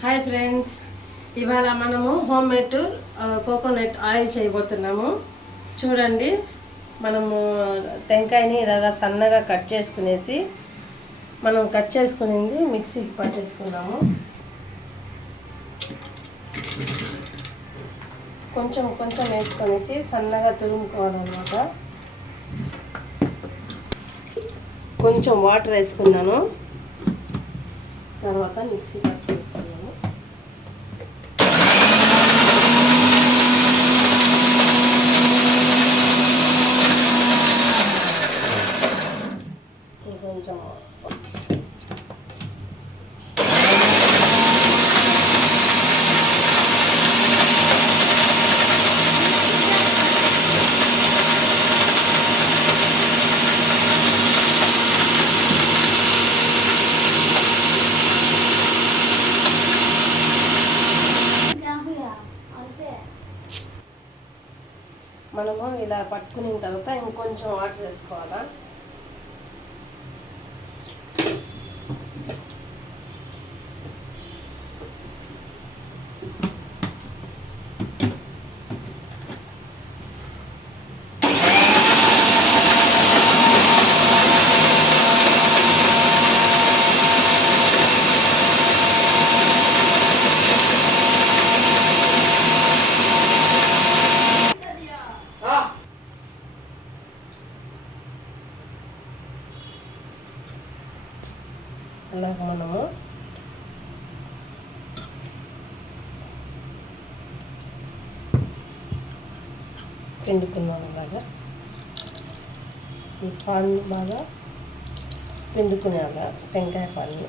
Hi friends, ఇవాళ మనము home made coconut oil చేయబోతున్నాము. చూడండి, మనము టెంకాయని ఇలాగా సన్నగా కట్ చేసుకునేసి మనం కట్ చేసుకునేది మిక్సీకి పట్టేసుకున్నాము. కొంచెం కొంచెం వేసుకొనేసి సన్నగా తురుముకోవాలన్నమాట. కొంచెం వాటర్ వేసుకున్నాను, తర్వాత మిక్సీ పట్టేసుకున్నాను. కొంచెం మనము ఇలా పట్టుకున్న తర్వాత ఇంకొంచెం వాటర్ వేసుకోవాలా. అలాగ మనము పిండుకున్నాము. అలాగా ఈ పాలు బాగా పిండుకునేలా టెంకాయ పాలు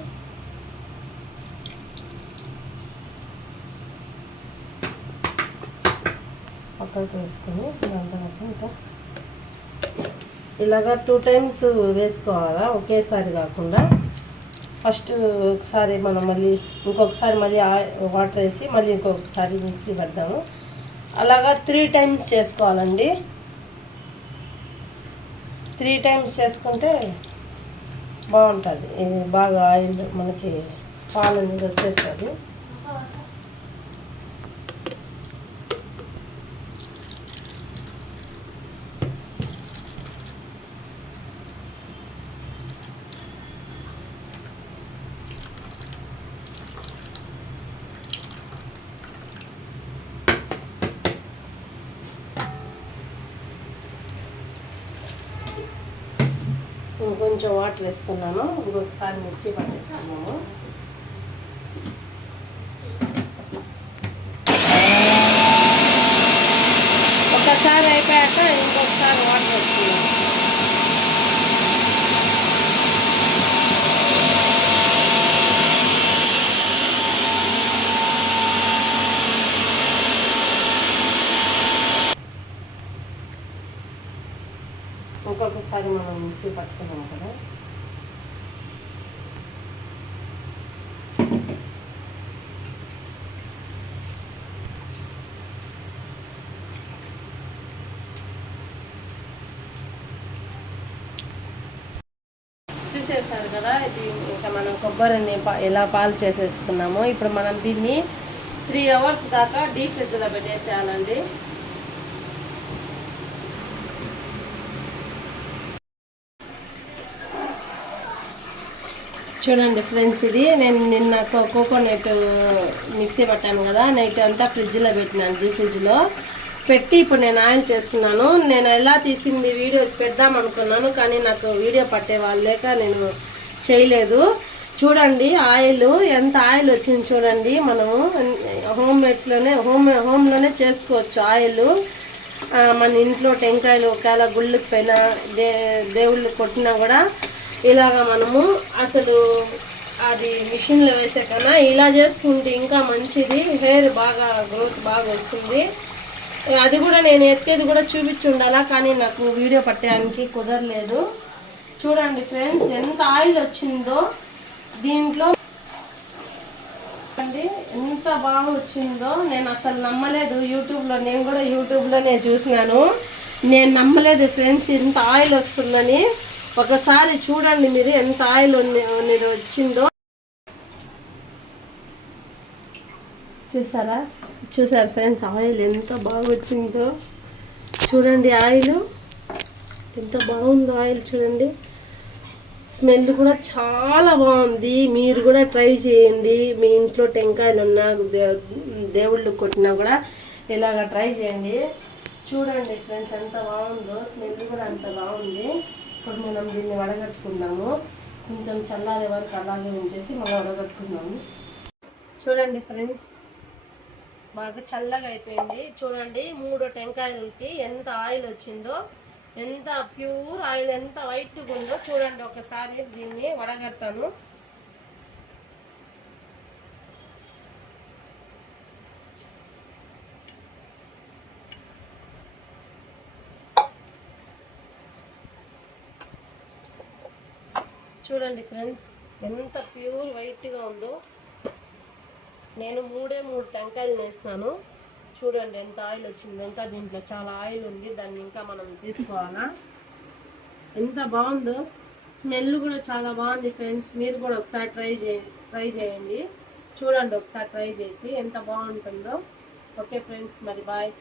పక్కకు వేసుకొని దాని తర్వాత ఇంకా ఇలాగా 2 times వేసుకోవాలా, ఒకేసారి కాకుండా. ఫస్ట్ ఒకసారి మనం ఇంకొకసారి వాటర్ వేసి మళ్ళీ ఇంకొకసారి మిక్సీ పెడదాము. అలాగా 3 times చేసుకోవాలండి. 3 times చేసుకుంటే బాగుంటుంది. బాగా ఆయిల్ మనకి పాలు అనేది వచ్చేస్తుంది. ఇంకొంచెం వాటర్ వేసుకున్నాను, ఇంకొకసారి మిక్సీ పట్టేసుకున్నాము. ఒకసారి అయిపోయాక ఇంకొకసారి వాటర్ వేసుకున్నాము. ఇంకొకసారి మనం మిక్సీ పట్టుకున్నాం కదా, చూసేసారు కదా. ఇది ఇంకా మనం కొబ్బరిని ఎలా పాలు చేసేసుకున్నామో, ఇప్పుడు మనం దీన్ని 3 hours దాకా డీప్ ఫ్రిడ్జ్లో పెట్టేసేయాలండి. చూడండి ఫ్రెండ్స్, ఇది నేను నిన్న కోకోనట్ మిక్సీ పట్టాను కదా, నైట్ అంతా ఫ్రిడ్జ్లో పెట్టినాను. డీప్ ఫ్రిడ్జ్లో పెట్టి ఇప్పుడు నేను ఆయిల్ చేస్తున్నాను. నేను ఎలా తీసింది వీడియో పెడదాం అనుకున్నాను, కానీ నాకు వీడియో పట్టే వాళ్ళు లేక నేను చేయలేదు. చూడండి ఆయిల్ ఎంత ఆయిల్ వచ్చింది చూడండి. మనము హోమ్లోనే చేసుకోవచ్చు ఆయిల్. మన ఇంట్లో టెంకాయలు ఒకవేళ గుళ్ళకి పైన దేవుళ్ళు కొట్టినా కూడా ఇలాగా మనము అసలు అది మిషన్లో వేసే కన్నా ఇలా చేసుకుంటే ఇంకా మంచిది. హెయిర్ బాగా గ్రోత్ బాగా వస్తుంది. అది కూడా నేను ఎత్తేది కూడా చూపించి ఉండాలా, కానీ నాకు వీడియో పట్టడానికి కుదరలేదు. చూడండి ఫ్రెండ్స్, ఎంత ఆయిల్ వచ్చిందో దీంట్లో అండి, ఎంత బాగా వచ్చిందో. నేను అసలు నమ్మలేదు. నేను కూడా యూట్యూబ్లోనే చూసినాను. నేను నమ్మలేదు ఫ్రెండ్స్ ఇంత ఆయిల్ వస్తుందని. ఒకసారి చూడండి మీరు ఎంత ఆయిల్ వచ్చిందో. చూసారా చూసారు ఫ్రెండ్స్, ఆయిల్ ఎంత బాగా వచ్చిందో చూడండి. ఆయిల్ ఎంత బాగుందో, ఆయిల్ చూడండి. స్మెల్ కూడా చాలా బాగుంది. మీరు కూడా ట్రై చేయండి. మీ ఇంట్లో టెంకాయలు ఉన్నా, దేవుళ్ళు కొట్టినా కూడా ఇలాగ ట్రై చేయండి. చూడండి ఫ్రెండ్స్ ఎంత బాగుందో, స్మెల్ కూడా అంత బాగుంది. ఇప్పుడు మనం దీన్ని వడగట్టుకుందాము. కొంచెం చల్లారే వరకు అలాగే ఉంచేసి మనం వడగట్టుకుందాము. చూడండి ఫ్రెండ్స్, బాగా చల్లగా అయిపోయింది. చూడండి 3 టెంకాయలకి ఎంత ఆయిల్ వచ్చిందో, ఎంత ప్యూర్ ఆయిల్, ఎంత వైట్గా ఉందో చూడండి. ఒకసారి దీన్ని వడగడతాను. చూడండి ఫ్రెండ్స్ ఎంత ప్యూర్ వైట్గా ఉందో. నేను 3 టెంకాయలు వేసినాను. చూడండి ఎంత ఆయిల్ వచ్చింది. ఇంకా దీంట్లో చాలా ఆయిల్ ఉంది, దాన్ని ఇంకా మనం తీసుకోవాలా. ఎంత బాగుందో, స్మెల్ కూడా చాలా బాగుంది ఫ్రెండ్స్. మీరు కూడా ఒకసారి ట్రై చేయండి. చూడండి ఒకసారి ట్రై చేసి ఎంత బాగుంటుందో. ఓకే ఫ్రెండ్స్, మరి బాయ్.